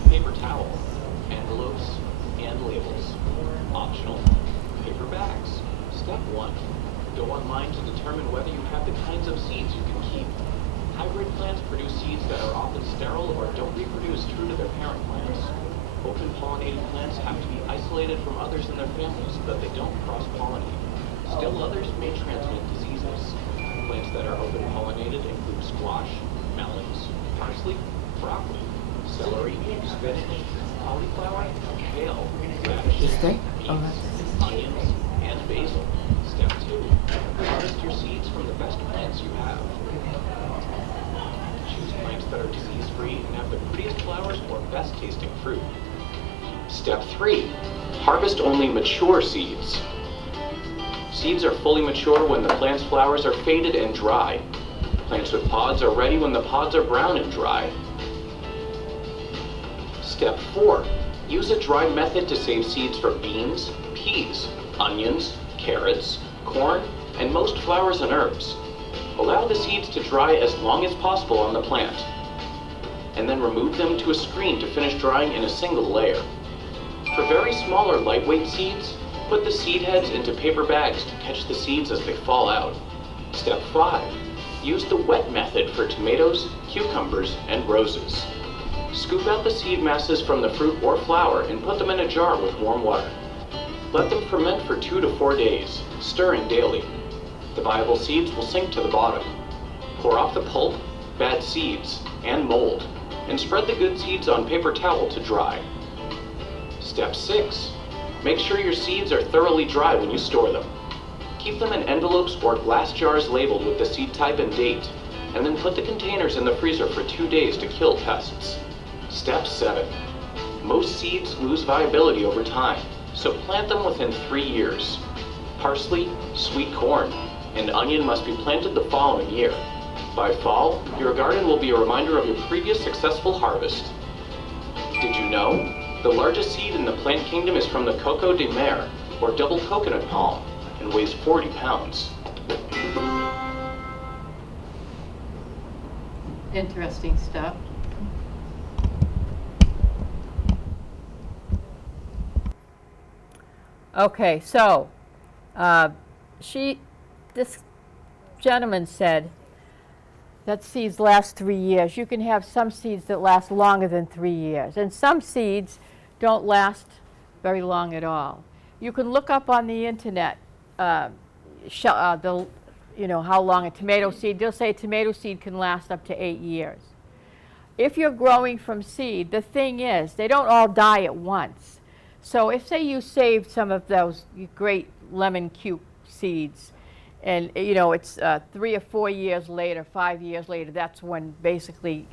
paper towel, envelopes, and labels. Optional, paper bags. Step 1. Go online to determine whether you have the kinds of seeds you can keep. Hybrid plants produce seeds that are often sterile or don't reproduce true to their parent plants. Open pollinated plants have to be isolated from others in their family so that they don't cross-pollinate. Still others may transmit diseases. Plants that are open pollinated include squash, melons, parsley, broccoli, celery, spinach, cauliflower, kale, radishes, beets, onions, and basil. Step 2. Harvest your seeds from the best plants you have. Choose plants that are disease-free and have the prettiest flowers or best tasting fruit. Step 3. Harvest only mature seeds. Seeds are fully mature when the plant's flowers are faded and dry. Plants with pods are ready when the pods are brown and dry. Step 4. Use a dry method to save seeds for beans, peas, onions, carrots, corn, and most flowers and herbs. Allow the seeds to dry as long as possible on the plant, and then remove them to a screen to finish drying in a single layer. For very small or lightweight seeds, put the seed heads into paper bags to catch the seeds as they fall out. Step 5. Use the wet method for tomatoes, cucumbers, and roses. Scoop out the seed masses from the fruit or flower and put them in a jar with warm water. Let them ferment for 2 to 4 days, stirring daily. The viable seeds will sink to the bottom. Pour off the pulp, bad seeds, and mold, and spread the good seeds on paper towel to dry. Step 6. Make sure your seeds are thoroughly dry when you store them. Keep them in envelopes or glass jars labeled with the seed type and date, and then put the containers in the freezer for 2 days to kill pests. Step 7. Most seeds lose viability over time, so plant them within 3 years. Parsley, sweet corn, and onion must be planted the following year. By fall, your garden will be a reminder of your previous successful harvest. Did you know? The largest seed in the plant kingdom is from the Coco de Mer, or double coconut palm, and weighs 40 pounds. Interesting stuff. Okay, so this gentleman said that seeds last 3 years. You can have some seeds that last longer than 3 years, and some seeds don't last very long at all. You can look up on the internet, how long a tomato seed. They'll say a tomato seed can last up to 8 years. If you're growing from seed, the thing is, they don't all die at once. So if, say, you saved some of those great lemon cuke seeds, and it's 3 or 4 years later, 5 years later, that's when basically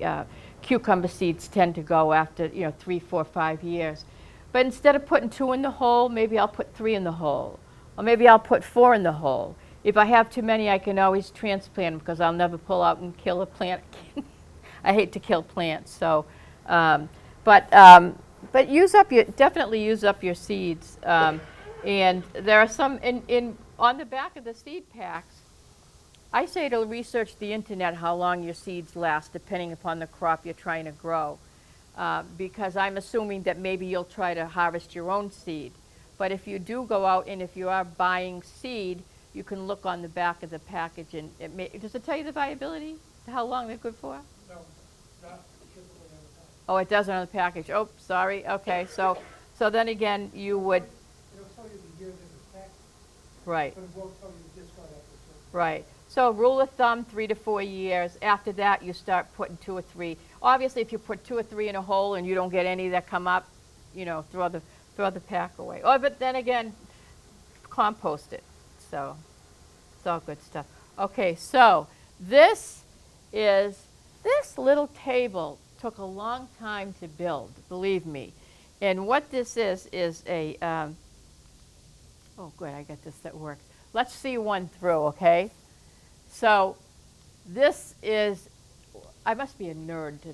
cucumber seeds tend to go after 3, 4, 5 years. But instead of putting 2 in the hole, maybe I'll put 3 in the hole, or maybe I'll put 4 in the hole. If I have too many, I can always transplant them because I'll never pull out and kill a plant again. I hate to kill plants, so but definitely use up your seeds. And there are some on the back of the seed packs. I say to research the internet how long your seeds last, depending upon the crop you're trying to grow, because I'm assuming that maybe you'll try to harvest your own seed. But if you do go out and if you are buying seed, you can look on the back of the package, and does it tell you the viability, how long they're good for? No, not typically on the package. Oh, it doesn't on the package. Oh, sorry. Okay, so So then again, you would, It'll tell you the year that it was taxed, right, but it won't tell you the discard after a certain. right. So rule of thumb, 3 to 4 years. After that, you start putting 2 or 3. Obviously, if you put 2 or 3 in a hole and you don't get any that come up, you know, throw the pack away. Oh, but then again, compost it. So it's all good stuff. Okay, so this little table took a long time to build, believe me. And what this is a, oh good, I got this that works. Let's see one through, okay? So this is, I must be a nerd to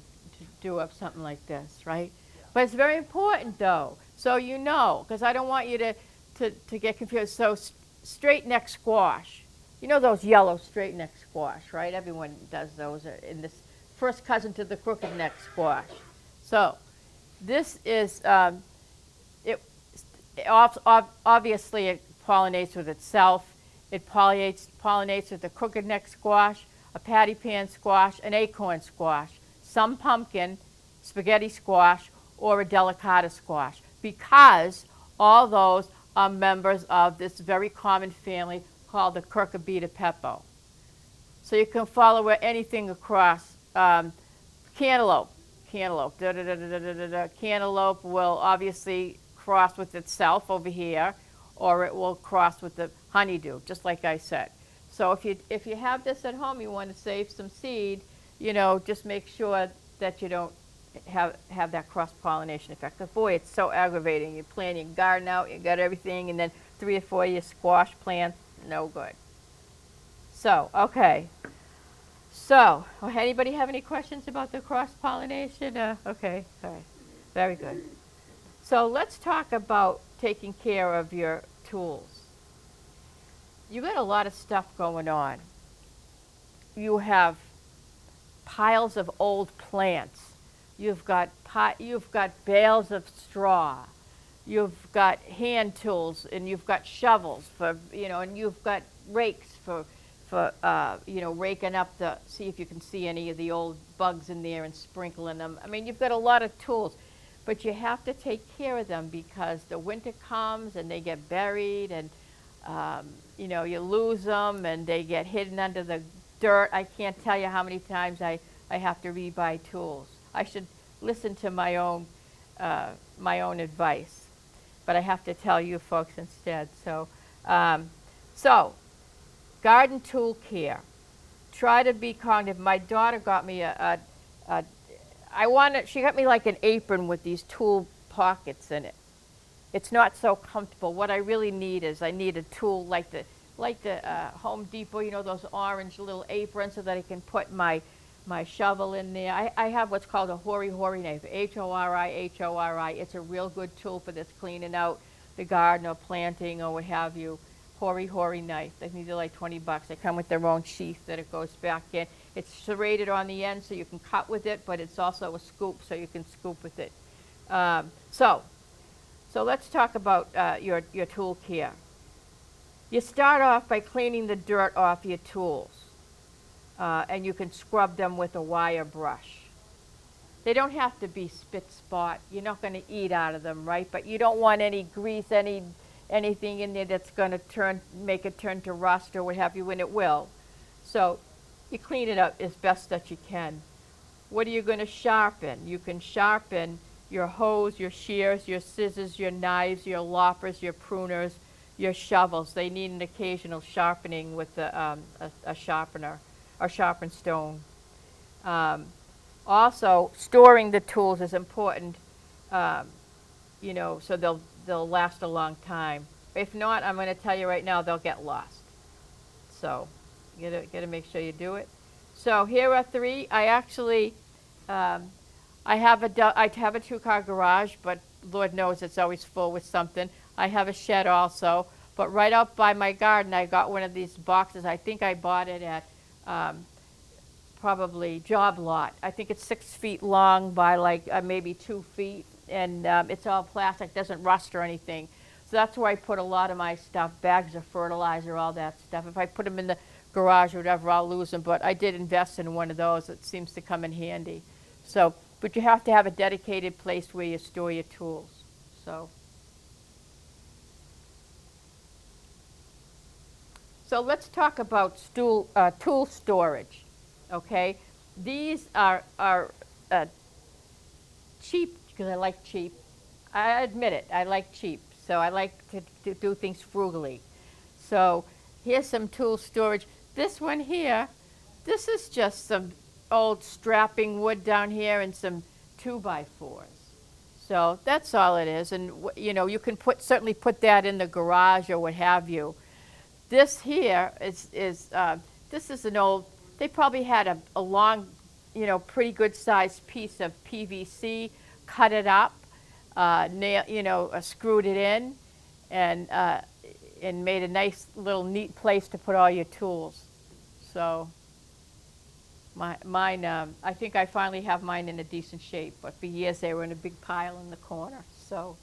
do up something like this, right? But it's very important though, so you know, because I don't want you to get confused. So straight neck squash, you know those yellow straight neck squash, right? Everyone does those in this first cousin to the crooked neck squash. So this is, obviously it pollinates with itself. It pollinates with the crooked neck squash, a patty pan squash, an acorn squash, some pumpkin, spaghetti squash, or a delicata squash, because all those are members of this very common family called the Cucurbita pepo. So you can follow anything across. Cantaloupe, cantaloupe will obviously cross with itself over here, or it will cross with the honeydew, just like I said. So if you have this at home, you want to save some seed, you know, just make sure that you don't have that cross-pollination effect. Because boy, it's so aggravating. You plan your garden out, you got everything, and then 3 or 4 year squash plants, no good. So, okay. So, anybody have any questions about the cross-pollination? Okay, all right, very good. So let's talk about taking care of your tools. You got a lot of stuff going on. You have piles of old plants. You've got bales of straw. You've got hand tools, and you've got shovels for, you know, and you've got rakes for you know, raking up see if you can see any of the old bugs in there and sprinkling them. I mean, you've got a lot of tools, but you have to take care of them because the winter comes and they get buried and, you know, you lose them and they get hidden under the dirt. I can't tell you how many times I have to rebuy tools. I should listen to my own advice, but I have to tell you folks instead. So, garden tool care. Try to be cognitive. My daughter got me she got me like an apron with these tool pockets in it. It's not so comfortable. What I really need is I need a tool like the Home Depot, you know, those orange little aprons so that I can put my shovel in there. I have what's called a hori knife, H-O-R-I. It's a real good tool for this, cleaning out the garden or planting or what have you. Hori knife. They need like 20 bucks. They come with their own sheath that it goes back in. It's serrated on the end so you can cut with it, but it's also a scoop so you can scoop with it. So let's talk about your tool care. You start off by cleaning the dirt off your tools, and you can scrub them with a wire brush. They don't have to be spit spot. You're not going to eat out of them, right? But you don't want any grease, anything in there that's going to make it turn to rust or what have you, and it will. So you clean it up as best that you can. What are you going to sharpen? You can sharpen your hose, your shears, your scissors, your knives, your loppers, your pruners, your shovels. They need an occasional sharpening with a sharpener or sharpened stone. Also, storing the tools is important, you know, so they'll last a long time. If not, I'm going to tell you right now, they'll get lost. So you got to make sure you do it. So here are 3. I actually, I have a 2-car garage, but Lord knows it's always full with something. I have a shed also, but right out by my garden, I got one of these boxes. I think I bought it at probably Job Lot. I think it's 6 feet long by like maybe 2 feet. And it's all plastic, doesn't rust or anything. So that's where I put a lot of my stuff, bags of fertilizer, all that stuff. If I put them in the garage or whatever, I'll lose them. But I did invest in one of those. It seems to come in handy. So, but you have to have a dedicated place where you store your tools. So So let's talk about tool storage, okay? These are cheap, because I like cheap. I admit it, I like cheap. So I like to do things frugally. So here's some tool storage. This one here, this is just some old strapping wood down here and some 2x4s. So that's all it is. And you know, you can certainly put that in the garage or what have you. This here is this is an old, they probably had a long, you know, pretty good sized piece of PVC, cut it up, screwed it in, and made a nice little neat place to put all your tools. So mine, I think I finally have mine in a decent shape, but for years they were in a big pile in the corner. So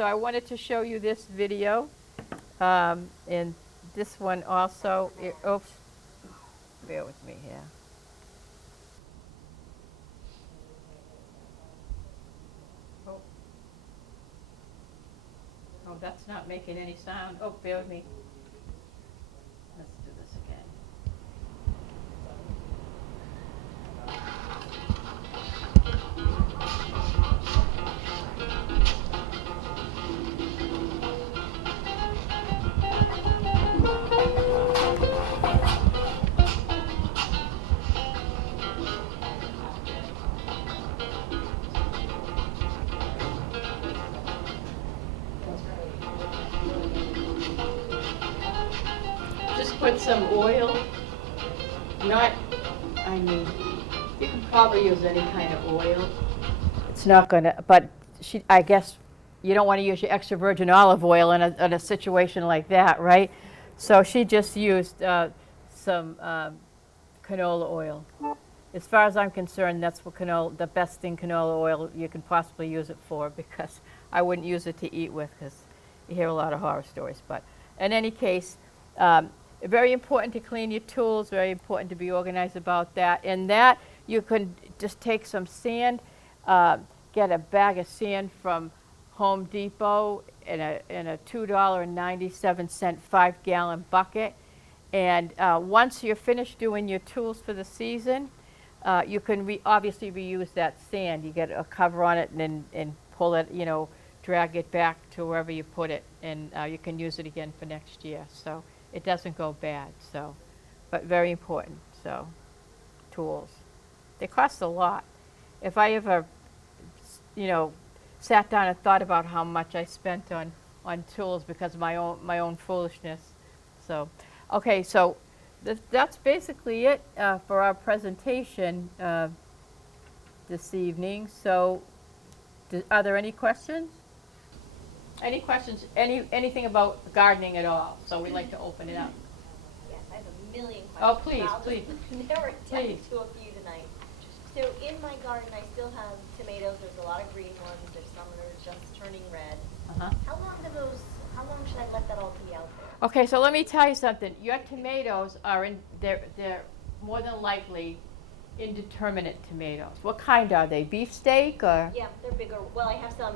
I wanted to show you this video, and this one also. Oops, bear with me here. Oh, that's not making any sound. Oh, bear with me. Let's do this again. Just put some oil. You can probably use any kind of oil. It's not gonna, but I guess you don't want to use your extra virgin olive oil in a situation like that, right? So she just used some canola oil. As far as I'm concerned, that's what the best thing canola oil you can possibly use it for, because I wouldn't use it to eat with, because you hear a lot of horror stories. But in any case, very important to clean your tools, very important to be organized about that. And that, you can just take some sand, get a bag of sand from Home Depot in a $2.97 5-gallon bucket. And once you're finished doing your tools for the season, you can obviously reuse that sand. You get a cover on it and pull it, drag it back to wherever you put it, and you can use it again for next year. So it doesn't go bad. So, but very important. So, tools. They cost a lot. If I ever, sat down and thought about how much I spent on tools because of my own foolishness. So, okay, so that's basically it for our presentation this evening. So, are there any questions? Any questions? Anything about gardening at all? So we'd like to open it up. Yes, I have a million Oh, questions. please, I'll just narrow it down Please. to a few tonight. So in my garden, I still have tomatoes. There's a lot of green ones. There's some that are just turning red. Uh-huh. How long should I let that all be out there? Okay, so let me tell you something. Your tomatoes are they're more than likely indeterminate tomatoes. What kind are they? Beefsteak or Yeah, they're bigger. Well, I have some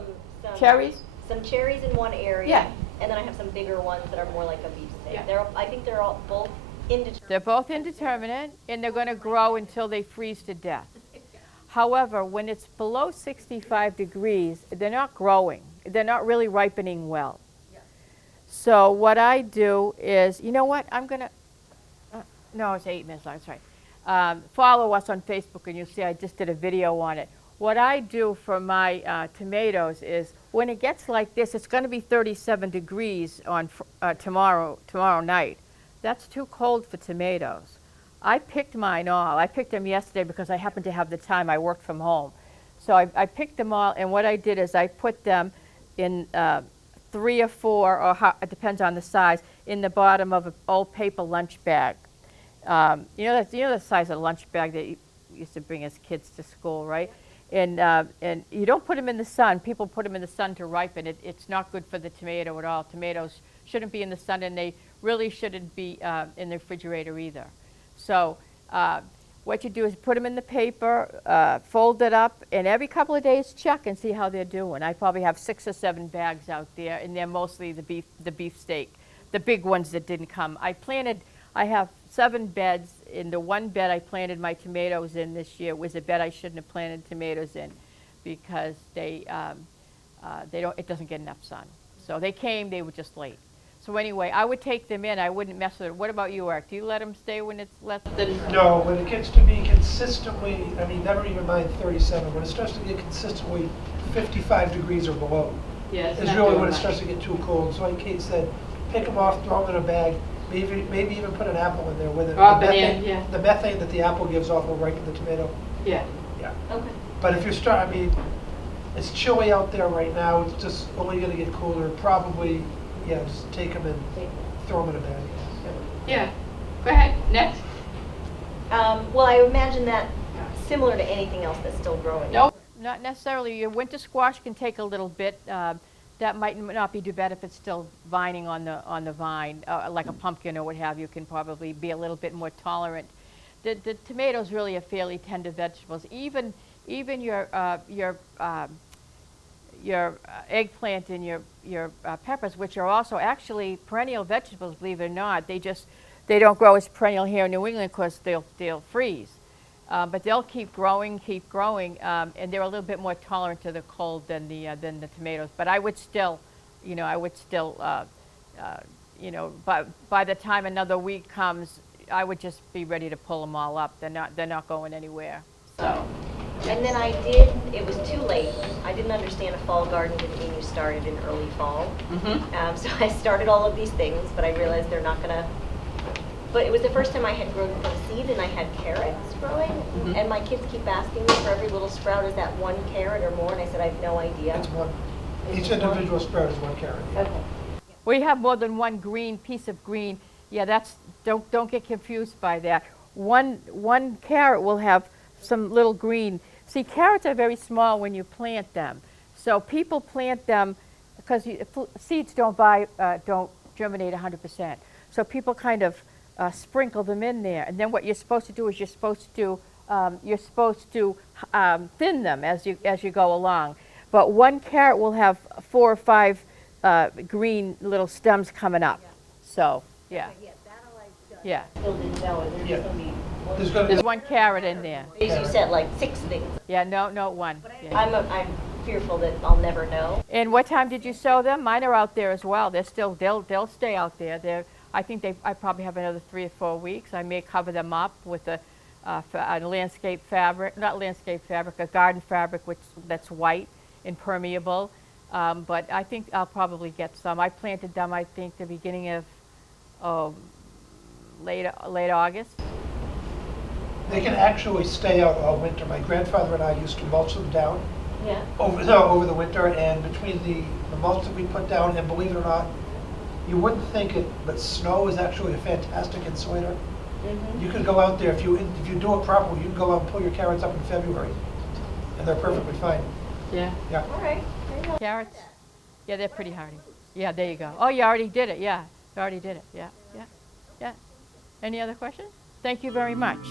cherries? Some cherries in one area. Yeah. And then I have some bigger ones that are more like a beefsteak. Yeah. I think they're all both indeterminate. They're both indeterminate, and they're going to grow until they freeze to death. However, when it's below 65 degrees, they're not growing. They're not really ripening well. Yeah. So what I do is, you know what, I'm going to, no, it's 8 minutes long, that's right. Follow us on Facebook and you'll see I just did a video on it. What I do for my tomatoes is, when it gets like this, it's going to be 37 degrees on tomorrow night. That's too cold for tomatoes. I picked mine all. I picked them yesterday because I happened to have the time. I worked from home. So I picked them all, and what I did is I put them in 3 or 4, or it depends on the size, in the bottom of an old paper lunch bag. You know the size of the lunch bag that you used to bring as kids to school, right? And you don't put them in the sun. People put them in the sun to ripen. It's not good for the tomato at all. Tomatoes shouldn't be in the sun, and they really shouldn't be in the refrigerator either. So what you do is put them in the paper, fold it up, and every couple of days check and see how they're doing. I probably have 6 or 7 bags out there, and they're mostly the beefsteak, the big ones that didn't come. I have 7 beds. In the one bed I planted my tomatoes in this year was a bed I shouldn't have planted tomatoes in because it doesn't get enough sun. So they came, they were just late. So anyway, I would take them in. I wouldn't mess with it. What about you, Eric? Do you let them stay when it's less than? No, when it gets to be consistently, I mean, never even mind 37, when it starts to get consistently 55 degrees or below, is really when it starts to get too cold. So like Kate said, pick them off, throw them in a bag, maybe even put an apple in there with it. The methane that the apple gives off will ripen the tomato. Yeah. Yeah. Okay. But if you're I mean, it's chilly out there right now, it's just only gonna get cooler. Probably, yeah, just take them and throw them in a bag. Yeah. Go ahead. Next. Well, I imagine that similar to anything else that's still growing. No, not necessarily. Your winter squash can take a little bit. That might not be too bad if it's still vining on the vine, like a pumpkin or what have you. Can probably be a little bit more tolerant. The tomatoes really are fairly tender vegetables. Even your eggplant and your peppers, which are also actually perennial vegetables, believe it or not. They don't grow as perennial here in New England because they'll freeze. But they'll keep growing, and they're a little bit more tolerant to the cold than the tomatoes. But I would still, by the time another week comes, I would just be ready to pull them all up. They're not going anywhere. So. And then it was too late. I didn't understand a fall garden didn't mean you started in early fall. Mm-hmm. So I started all of these things, but I realized they're not gonna. But it was the first time I had grown from seed, and I had carrots growing. Mm-hmm. And my kids keep asking me for every little sprout, is that 1 carrot or more? And I said, I have no idea. It's one. Each individual sprout is 1 carrot. Okay. We have more than one green piece of green. Yeah, don't get confused by that. One carrot will have some little green. See, carrots are very small when you plant them. So people plant them because seeds don't germinate 100%. So people kind of sprinkle them in there, and then what you're supposed to do is you're supposed to thin them as you go along. But 1 carrot will have 4 or 5 green little stems coming up. So yeah, yeah. Yeah. There's 1 carrot in there. As you said, like 6 things. Yeah, no, 1. Yeah. I'm fearful that I'll never know. And what time did you sow them? Mine are out there as well. They'll stay out there. I think I probably have another 3 or 4 weeks. I may cover them up with a landscape fabric, not landscape fabric, a garden fabric that's white, impermeable. But I think I'll probably get some. I planted them, I think, the beginning of late August. They can actually stay out all winter. My grandfather and I used to mulch them down Yeah. over the winter, and between the mulch that we put down, and believe it or not, you wouldn't think it, but snow is actually a fantastic insulator. Mm-hmm. You can go out there, if you do it properly, you can go out and pull your carrots up in February, and they're perfectly fine. Yeah. Yeah. All right. Very well. Carrots? Yeah, they're pretty hardy. Yeah, there you go. Oh, you already did it. Yeah, you already did it. Yeah, yeah, yeah. Any other questions? Thank you very much.